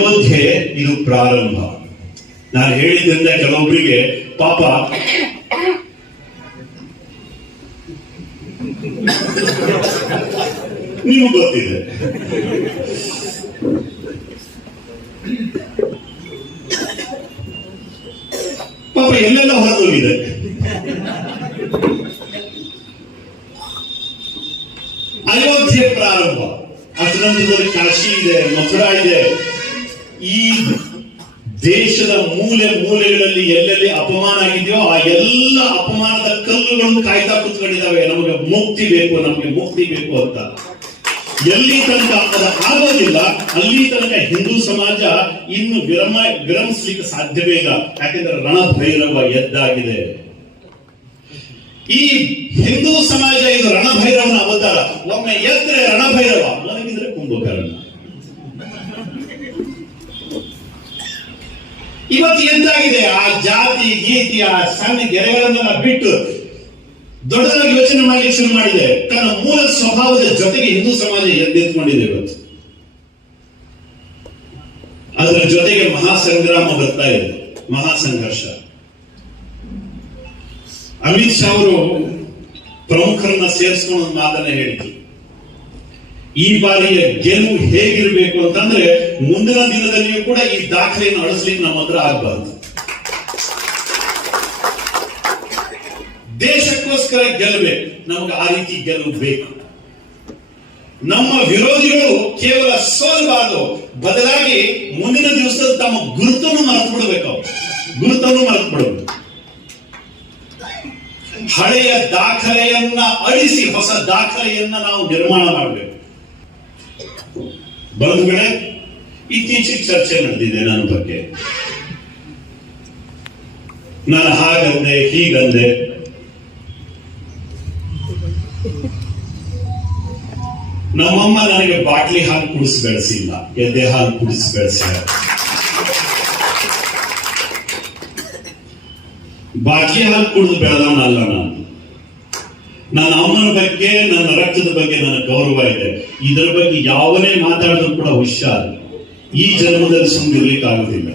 ಅಯೋಧ್ಯೆ ಇದು ಪ್ರಾರಂಭ. ನಾನು ಹೇಳಿದ್ರಿಂದ ಕೆಲವೊಬ್ಬರಿಗೆ ಪಾಪ, ನೀವು ಗೊತ್ತಿದೆ. ಪಾಪ ಎಲ್ಲೆಲ್ಲ ಹೊರದೋಗಿದೆ ಅಯೋಧ್ಯೆ ಪ್ರಾರಂಭ. ಅಷ್ಟರಲ್ಲಿ ಕಾಶಿ ಇದೆ, ಮಥುರಾ ಇದೆ. ಈ ದೇಶದ ಮೂಲೆ ಮೂಲೆಗಳಲ್ಲಿ ಎಲ್ಲೆಲ್ಲಿ ಅಪಮಾನ ಆಗಿದೆಯೋ ಆ ಎಲ್ಲ ಅಪಮಾನದ ಕಲ್ಲುಗಳನ್ನು ಕಾಯ್ತಾ ಕೂತ್ಕೊಂಡಿದ್ದಾವೆ. ನಮಗೆ ಮುಕ್ತಿ ಬೇಕು, ನಮಗೆ ಮುಕ್ತಿ ಬೇಕು ಅಂತ. ಎಲ್ಲಿ ತನಕ ಅದು ಆಗೋದಿಲ್ಲ, ಅಲ್ಲಿ ತನಕ ಹಿಂದೂ ಸಮಾಜ ಇನ್ನು ವಿರಮ, ವಿರಮಿಸ್ಲಿಕ್ಕೆ ಸಾಧ್ಯವೇ ಇಲ್ಲ. ಯಾಕೆಂದ್ರೆ ರಣಭೈರವ ಎದ್ದಾಗಿದೆ. ಈ ಹಿಂದೂ ಸಮಾಜ ಇದು ರಣಭೈರವನ ಅವತಾರ. ಒಮ್ಮೆ ಎದ್ರೆ ರಣಭೈರವ? ಮಲಗಿದ್ರೆ ಕುಂಭಕರ್ಣ. ಇವತ್ತು ಎಂತಾಗಿದೆ? ಆ ಜಾತಿ, ಗೀತಿ, ಆ ಸಣ್ಣ ಗೆರೆಗಳನ್ನೆಲ್ಲ ಬಿಟ್ಟು ದೊಡ್ಡದಾಗಿ ಯೋಚನೆ ಮಾಡಲಿಕ್ಕೆ ಶುರು ಮಾಡಿದೆ. ತನ್ನ ಮೂಲ ಸ್ವಭಾವದ ಜೊತೆಗೆ ಹಿಂದೂ ಸಮಾಜ ಎದ್ದೆತ್ಕೊಂಡಿದೆ ಇವತ್ತು. ಅದರ ಜೊತೆಗೆ ಮಹಾ ಸಂಗ್ರಾಮ ಬರ್ತಾ ಇದೆ. ಮಹಾ ಸಂಘರ್ಷ ಅಮಿತ್ ಶಾ ಅವರು ಪ್ರಮುಖರನ್ನ ಸೇರಿಸ್ಕೊಂಡು ಒಂದು ಮಾತನ್ನ ಹೇಳಿದ್ರು. ಈ ಬಾರಿಯ ಗೆಲುವು ಹೇಗಿರಬೇಕು ಅಂತಂದ್ರೆ ಮುಂದಿನ ದಿನದಲ್ಲಿಯೂ ಕೂಡ ಈ ದಾಖಲೆಯನ್ನು ಅಳಿಸ್ಲಿಕ್ಕೆ ನಮ್ಮ ಹತ್ರ ಆಗ್ಬಾರ್ದು. ದೇಶಕ್ಕೋಸ್ಕರ ಗೆಲ್ಲಬೇಕು ನಮ್ಗೆ ಆ ರೀತಿ ಗೆಲುವು ಬೇಕು. ನಮ್ಮ ವಿರೋಧಿಗಳು ಕೇವಲ ಸೋಲ್ಬಾರ್ದು ಬದಲಾಗಿ ಮುಂದಿನ ದಿವಸದ ತಮ್ಮ ಗುರುತನ್ನು ಮರೆತು ಬಿಡಬೇಕು. ಗುರುತನ್ನು ಮರೆತು ಬಿಡಬೇಕು ಹಳೆಯ ದಾಖಲೆಯನ್ನ ಅಳಿಸಿ, ಹೊಸ ದಾಖಲೆಯನ್ನ ನಾವು ನಿರ್ಮಾಣ ಮಾಡಬೇಕು. ಬಂಧುಗಳೇ, ಇತ್ತೀಚೆಗೆ ಚರ್ಚೆ ನಡೆದಿದೆ ನನ್ನ ಬಗ್ಗೆ. ನಾನು ಹಾಗಂದೆ, ಹೀಗಂದೆ. ನಮ್ಮಮ್ಮ ನನಗೆ ಬಾಟ್ಲಿ ಹಾಲು ಕುಡಿಸಿ ಬೆಳೆಸಿಲ್ಲ ಎದೆ ಹಾಲು ಕುಡಿಸಿ ಬೆಳೆಸಿಲ್ಲ ಬಾಟ್ಲಿ ಹಾಲು ಕುಡಿದು ಬೆಳೆದವನಲ್ಲ ನಾನು. ನನ್ನ ಅಮ್ಮನ ಬಗ್ಗೆ ನನ್ನ ರಕ್ತದ ಬಗ್ಗೆ ನನ್ನ ಗೌರವ ಇದೆ. ಇದರ ಬಗ್ಗೆ ಯಾವನೇ ಮಾತಾಡಿದ್ರು ಕೂಡ ಹುಷಾರ್. ಈ ಜನ್ಮದಲ್ಲಿ ಸುಮ್ಮನಿರ್ಲಿಕ್ಕೆ ಆಗುದಿಲ್ಲ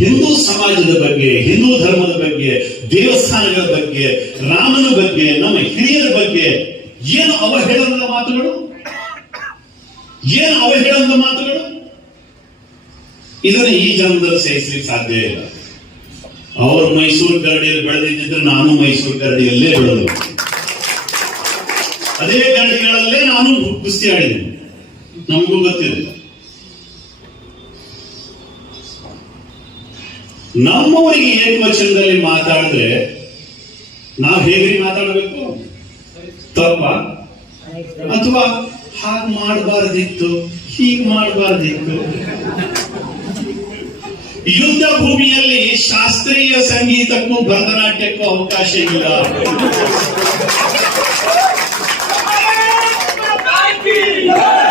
ಹಿಂದೂ ಸಮಾಜದ ಬಗ್ಗೆ, ಹಿಂದೂ ಧರ್ಮದ ಬಗ್ಗೆ, ದೇವಸ್ಥಾನಗಳ ಬಗ್ಗೆ, ರಾಮನ ಬಗ್ಗೆ, ನಮ್ಮ ಹಿರಿಯರ ಬಗ್ಗೆ ಏನು ಅವಹೇಳನದ ಮಾತುಗಳು? ಏನು ಅವಹೇಳನದ ಮಾತುಗಳು? ಇದನ್ನು ಈ ಜನ್ಮದಲ್ಲಿ ಸಹಿಸಲಿಕ್ಕೆ ಸಾಧ್ಯ ಇಲ್ಲ. ಅವರು ಮೈಸೂರು ಗರಡಿಯಲ್ಲಿ ಬೆಳೆದಿದ್ದರೆ ನಾನು ಮೈಸೂರು ಗರಡಿಯಲ್ಲೇ ಬೆಳೆದು ಅದೇ ಗರಡಿಗಳಲ್ಲೇ ನಾನು ಕುಸ್ತಿ ಆಡಿದೆ. ನಮಗೂ ಗೊತ್ತಿದೆ ನಮ್ಮವರಿಗೆ ಏಕವಚನದಲ್ಲಿ ಮಾತಾಡಿದ್ರೆ ನಾವು ಹೇಗೆ ಮಾತಾಡಬೇಕು? ತಪ್ಪ? ಅಥವಾ ಹಾಗೆ ಮಾಡಬಾರ್ದಿತ್ತು, ಹೀಗೆ ಮಾಡಬಾರ್ದಿತ್ತು? ಯುದ್ಧ ಭೂಮಿಯಲ್ಲಿ ಶಾಸ್ತ್ರೀಯ ಸಂಗೀತಕ್ಕೂ ಭರತನಾಟ್ಯಕ್ಕೂ ಅವಕಾಶ ಇಲ್ಲ.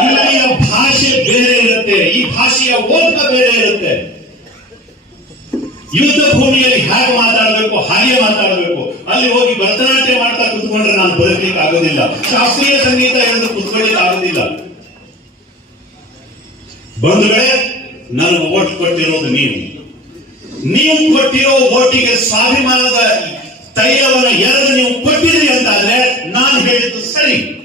ಇಲ್ಲಿಯ ಭಾಷೆ ಬೇರೆ ಇರುತ್ತೆ. ಈ ಭಾಷೆಯ ಓದ್ಕ ಬೇರೆ ಇರುತ್ತೆ. ಯುದ್ಧ ಭೂಮಿಯಲ್ಲಿ ಹೇಗೆ ಮಾತಾಡಬೇಕು, ಹಾಗೆ ಮಾತಾಡಬೇಕು. ಅಲ್ಲಿ ಹೋಗಿ ಭರತನಾಟ್ಯ ಮಾಡ್ತಾ ಕುತ್ಕೊಂಡ್ರೆ ನಾನು ಬದುಕಲಿಕ್ಕೆ ಆಗೋದಿಲ್ಲ ಶಾಸ್ತ್ರೀಯ ಸಂಗೀತ ಎಂದು ಕುತ್ಕೊಳ್ಳಿಕ್ಕೆ ಆಗೋದಿಲ್ಲ ಬಂಧುಗಳೇ ನನಗೆ ಓಟ್ ಕೊಟ್ಟಿರೋದು ನೀವು. ನೀವು ಕೊಟ್ಟಿರೋ ಓಟಿಗೆ ಸ್ವಾಭಿಮಾನದ ತೈಲವನ್ನು ಎರಡು ನೀವು ಕೊಟ್ಟಿದ್ರಿ ಅಂತಾದ್ರೆ ನಾನು ಹೇಳಿದ್ದು ಸರಿ.